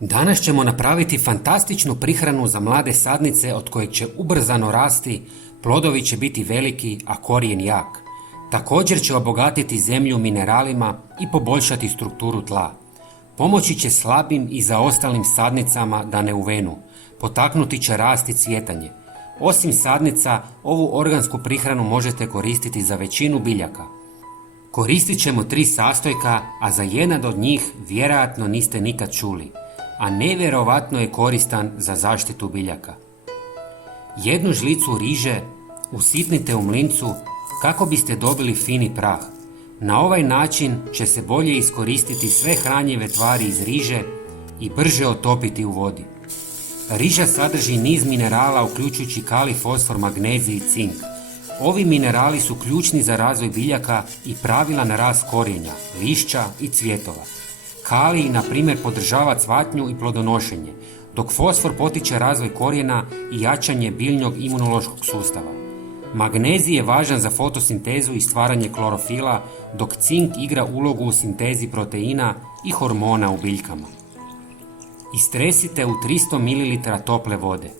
Danas ćemo napraviti fantastičnu prihranu za mlade sadnice od kojeg će ubrzano rasti, plodovi će biti veliki, a korijen jak. Također će obogatiti zemlju mineralima i poboljšati strukturu tla. Pomoći će slabim i zaostalim sadnicama da ne uvenu. Potaknuti će rast i cvjetanje. Osim sadnica, ovu organsku prihranu možete koristiti za većinu biljaka. Koristit ćemo 3 sastojka, a za jedan od njih vjerojatno niste nikad čuli, a nevjerovatno je koristan za zaštitu biljaka. 1 žlicu riže usitnite u mlincu kako biste dobili fini prah. Na ovaj način će se bolje iskoristiti sve hranjive tvari iz riže i brže otopiti u vodi. Riža sadrži niz minerala uključujući kalij, fosfor, magnezij i cink. Ovi minerali su ključni za razvoj biljaka i pravilan rast korijenja, lišća i cvjetova. Kalij, na primjer, podržava cvatnju i plodonošenje, dok fosfor potiče razvoj korijena i jačanje biljnog imunološkog sustava. Magnezij je važan za fotosintezu i stvaranje klorofila, dok cink igra ulogu u sintezi proteina i hormona u biljkama. Istresite u 300 ml tople vode.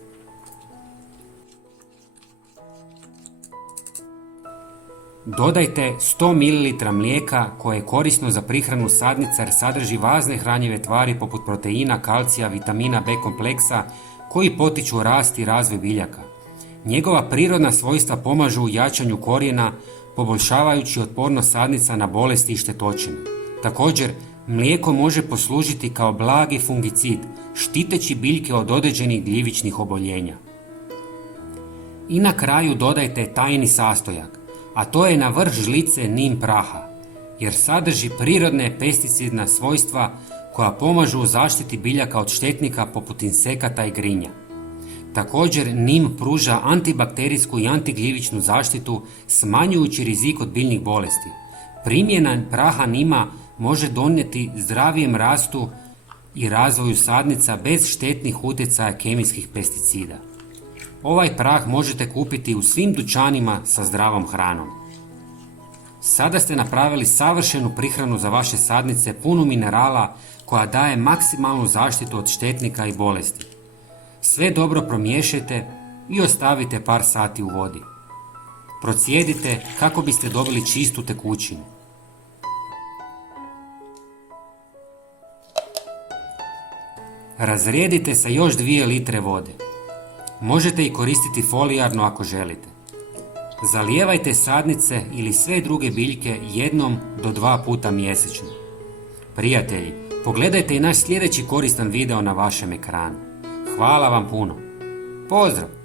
Dodajte 100 ml mlijeka koje je korisno za prihranu sadnica jer sadrži važne hranjive tvari poput proteina, kalcija, vitamina B kompleksa koji potiču rast i razvoj biljaka. Njegova prirodna svojstva pomažu u jačanju korijena, poboljšavajući otpornost sadnica na bolesti i štetočine. Također, mlijeko može poslužiti kao blagi fungicid, štiteći biljke od određenih gljivičnih oboljenja. I na kraju dodajte tajni sastojak, a to je na vrh žlice nim praha, jer sadrži prirodne pesticidna svojstva koja pomažu u zaštiti biljaka od štetnika poput insekata i grinja. Također, nim pruža antibakterijsku i antigljivičnu zaštitu, smanjujući rizik od biljnih bolesti. Primjena praha nima može donijeti zdravijem rastu i razvoju sadnica bez štetnih utjecaja kemijskih pesticida. Ovaj prah možete kupiti u svim dućanima sa zdravom hranom. Sada ste napravili savršenu prihranu za vaše sadnice punu minerala koja daje maksimalnu zaštitu od štetnika i bolesti. Sve dobro promiješajte i ostavite par sati u vodi. Procijedite kako biste dobili čistu tekućinu. Razrijedite sa još 2 litre vode. Možete i koristiti folijarno ako želite. Zalijevajte sadnice ili sve druge biljke 1 do 2 puta mjesečno. Prijatelji, pogledajte i naš sljedeći koristan video na vašem ekranu. Hvala vam puno. Pozdrav!